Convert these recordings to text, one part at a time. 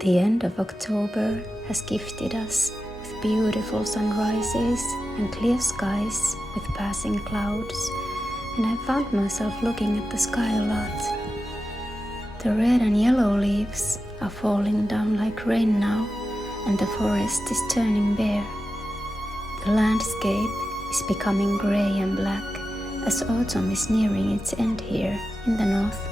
The end of October has gifted us with beautiful sunrises and clear skies with passing clouds, and I found myself looking at the sky a lot. The red and yellow leaves are falling down like rain now, and the forest is turning bare. The landscape is becoming grey and black as autumn is nearing its end here in the north,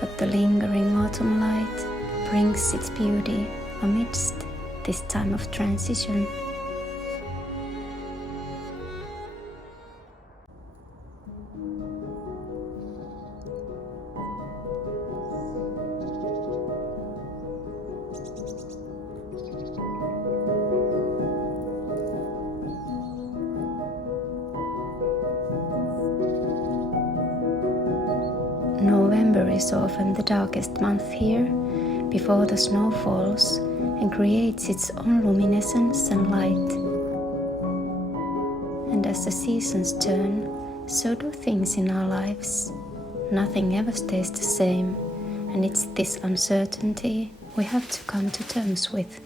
but the lingering autumn light brings its beauty amidst this time of transition. November is often the darkest month here, before the snow falls and creates its own luminescence and light. And as the seasons turn, so do things in our lives. Nothing ever stays the same, and it's this uncertainty we have to come to terms with.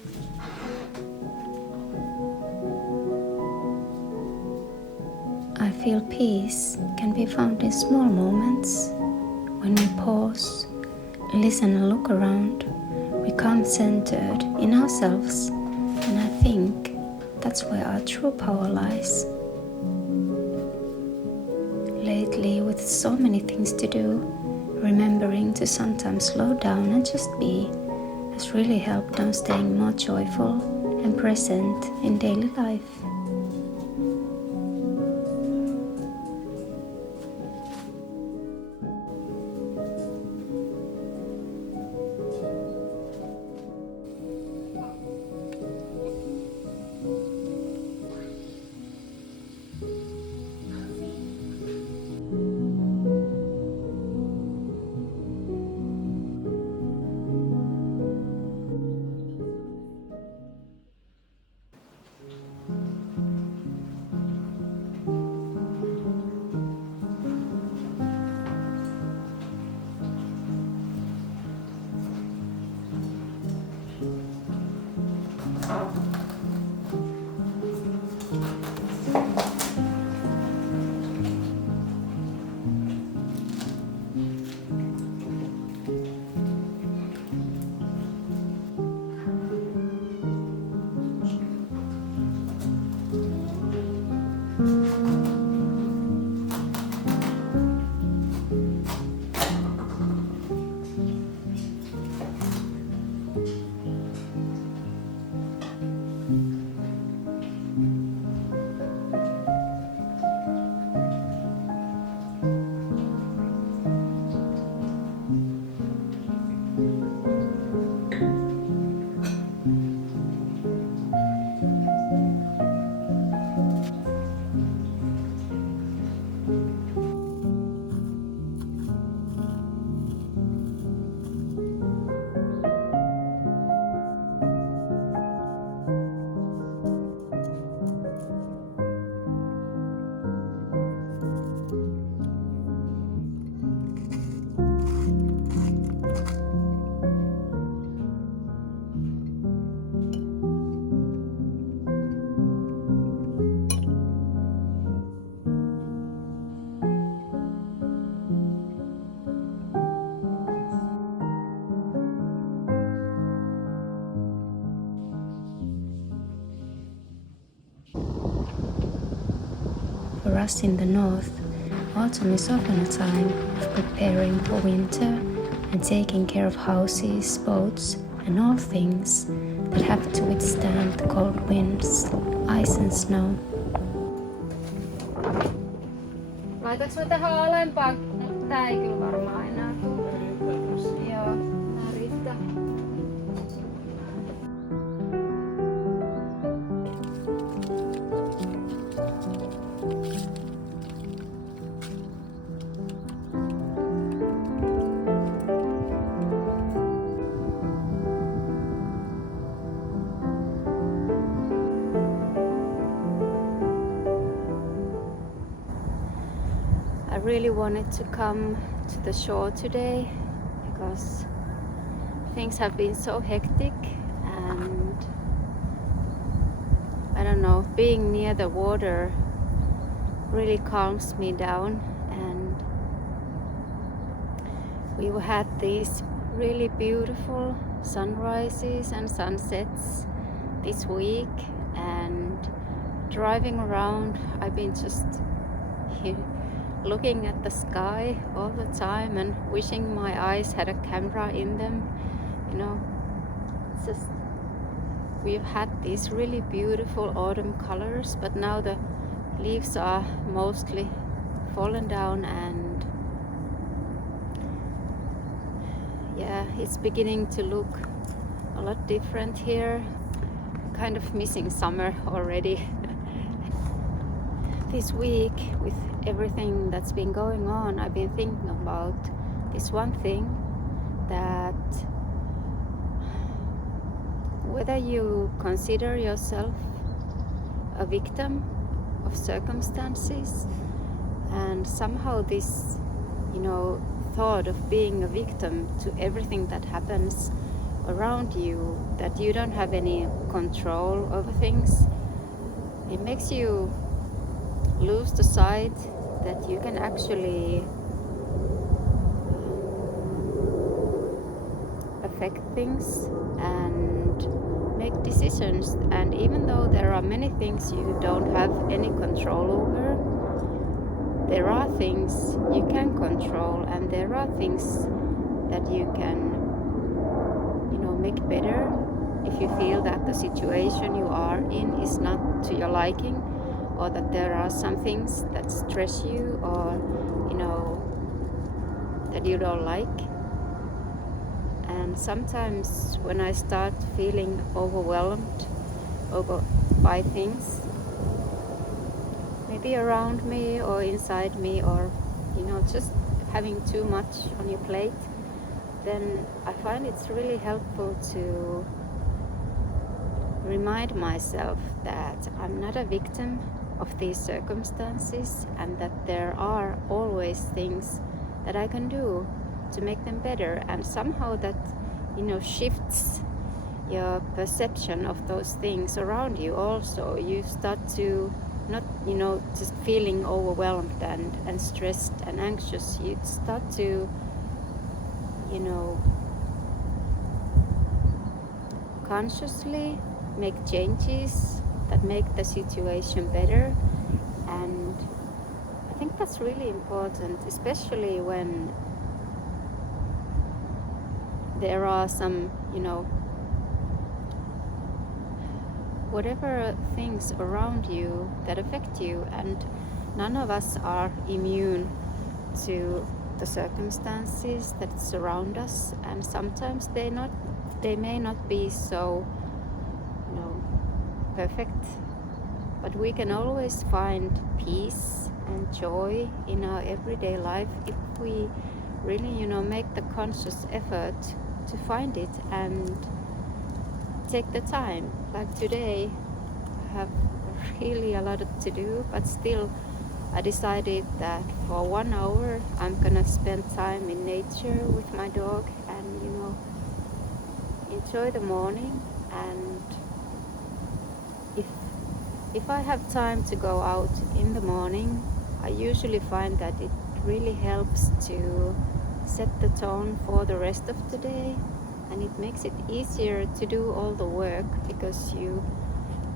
I feel peace can be found in small moments. When we pause, listen and look around, we come centered in ourselves, and I think that's where our true power lies. Lately, with so many things to do, remembering to sometimes slow down and just be has really helped on staying more joyful and present in daily life. For us in the north, autumn is often a time of preparing for winter and taking care of houses, boats, and all things that have to withstand the cold winds, ice and snow. Laitaks mä tähän alempaan? Tää ei kyllä varmaan enää tule. Joo, tää riittää. I really wanted to come to the shore today because I things have been so hectic, and I don't know, being near the water really calms me down. And we had these really beautiful sunrises and sunsets this week, and driving around I've been just looking at the sky all the time and wishing my eyes had a camera in them. You know, it's just, we've had these really beautiful autumn colors, but now the leaves are mostly fallen down, and yeah, it's beginning to look a lot different here. Kind of missing summer already. This week, with everything that's been going on, I've been thinking about this one thing, that whether you consider yourself a victim of circumstances, and somehow this, you know, thought of being a victim to everything that happens around you, that you don't have any control over things, it makes you lose the sight that you can actually affect things and make decisions. And even though there are many things you don't have any control over, there are things you can control, and there are things that you can, you know, make better if you feel that the situation you are in is not to your liking, or that there are some things that stress you, or, you know, that you don't like. And sometimes when I start feeling overwhelmed by things, maybe around me or inside me, or, you know, just having too much on your plate, then I find it's really helpful to remind myself that I'm not a victim of these circumstances, and that there are always things that I can do to make them better. And somehow that, you know, shifts your perception of those things around you also. You start to not, you know, just feeling overwhelmed and stressed and anxious. You start to, you know, consciously make changes that make the situation better. And I think that's really important, especially when there are some, you know, whatever things around you that affect you, and none of us are immune to the circumstances that surround us. And sometimes they may not be so, you know, perfect, but we can always find peace and joy in our everyday life if we really, you know, make the conscious effort to find it and take the time. Like today, I have really a lot to do, but still I decided that for 1 hour I'm gonna spend time in nature with my dog, and, you know, enjoy the morning. And if I have time to go out in the morning, I usually find that it really helps to set the tone for the rest of the day, and it makes it easier to do all the work, because you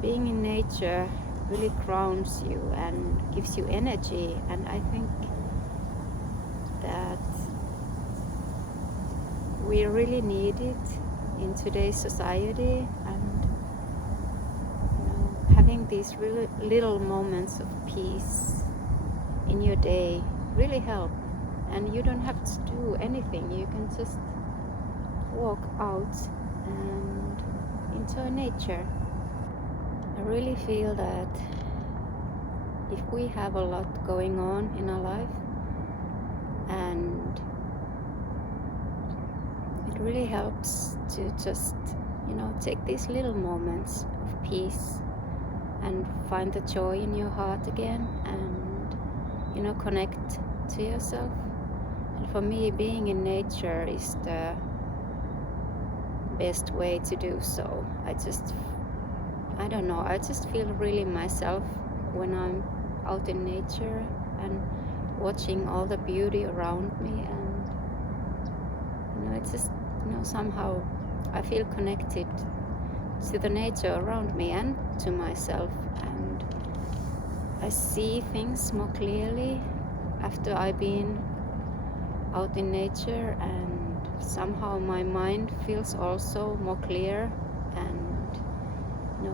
being in nature really grounds you and gives you energy. And I think that we really need it in today's society. And, you know, having these really little moments of peace in your day really help. And you don't have to do anything. You can just walk out and enjoy nature. I really feel that if we have a lot going on in our life, and it really helps to just, you know, take these little moments of peace and find the joy in your heart again, and, you know, connect to yourself. And for me, being in nature is the best way to do so. I don't know, I just feel really myself when I'm out in nature and watching all the beauty around me, and it's just, somehow I feel connected to the nature around me and to myself, and I see things more clearly after I've been out in nature, and somehow my mind feels also more clear, and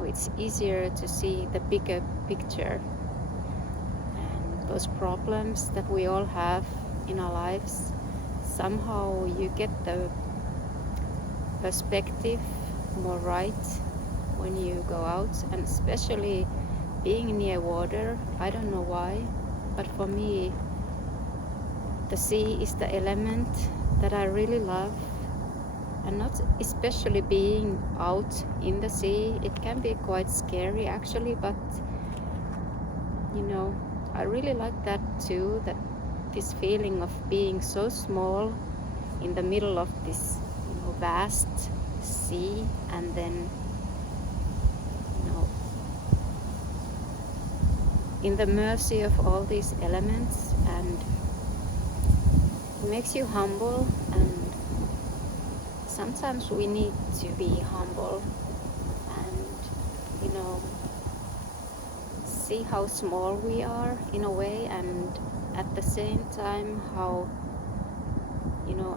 it's easier to see the bigger picture, and those problems that we all have in our lives, somehow you get the perspective more right when you go out, and especially being near water. I don't know why, but for me the sea is the element that I really love, and not especially being out in the sea. It can be quite scary actually, but I really like that too, that this feeling of being so small in the middle of this vast sea, and then in the mercy of all these elements, and it makes you humble, and sometimes we need to be humble and see how small we are in a way, and at the same time how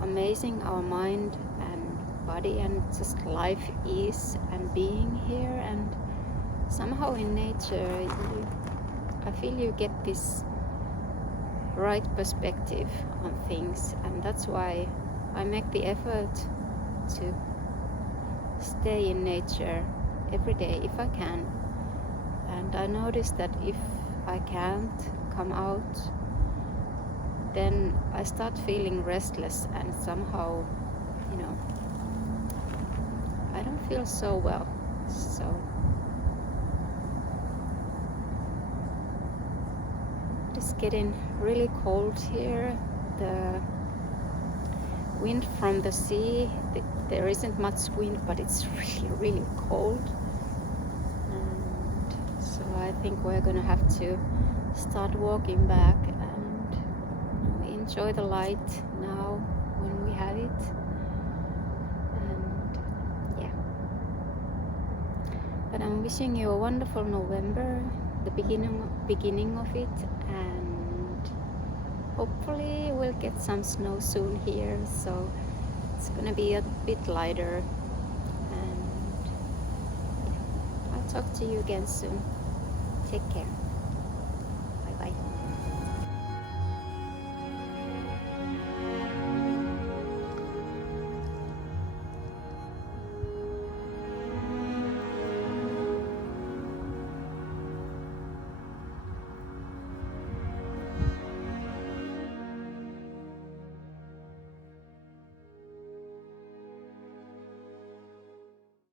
amazing our mind and body and just life is, and being here, and somehow in nature I feel you get this right perspective on things, and that's why I make the effort to stay in nature every day if I can. And I notice that if I can't come out, then I start feeling restless, and somehow I don't feel so well. So it's getting really cold here. The wind from the sea, there isn't much wind, but it's really cold, and so I think we're gonna have to start walking back and enjoy the light now when we have it. And yeah, but I'm wishing you a wonderful November, the beginning of it, and hopefully we'll get some snow soon here, so it's gonna be a bit lighter, and I'll talk to you again soon. Take care.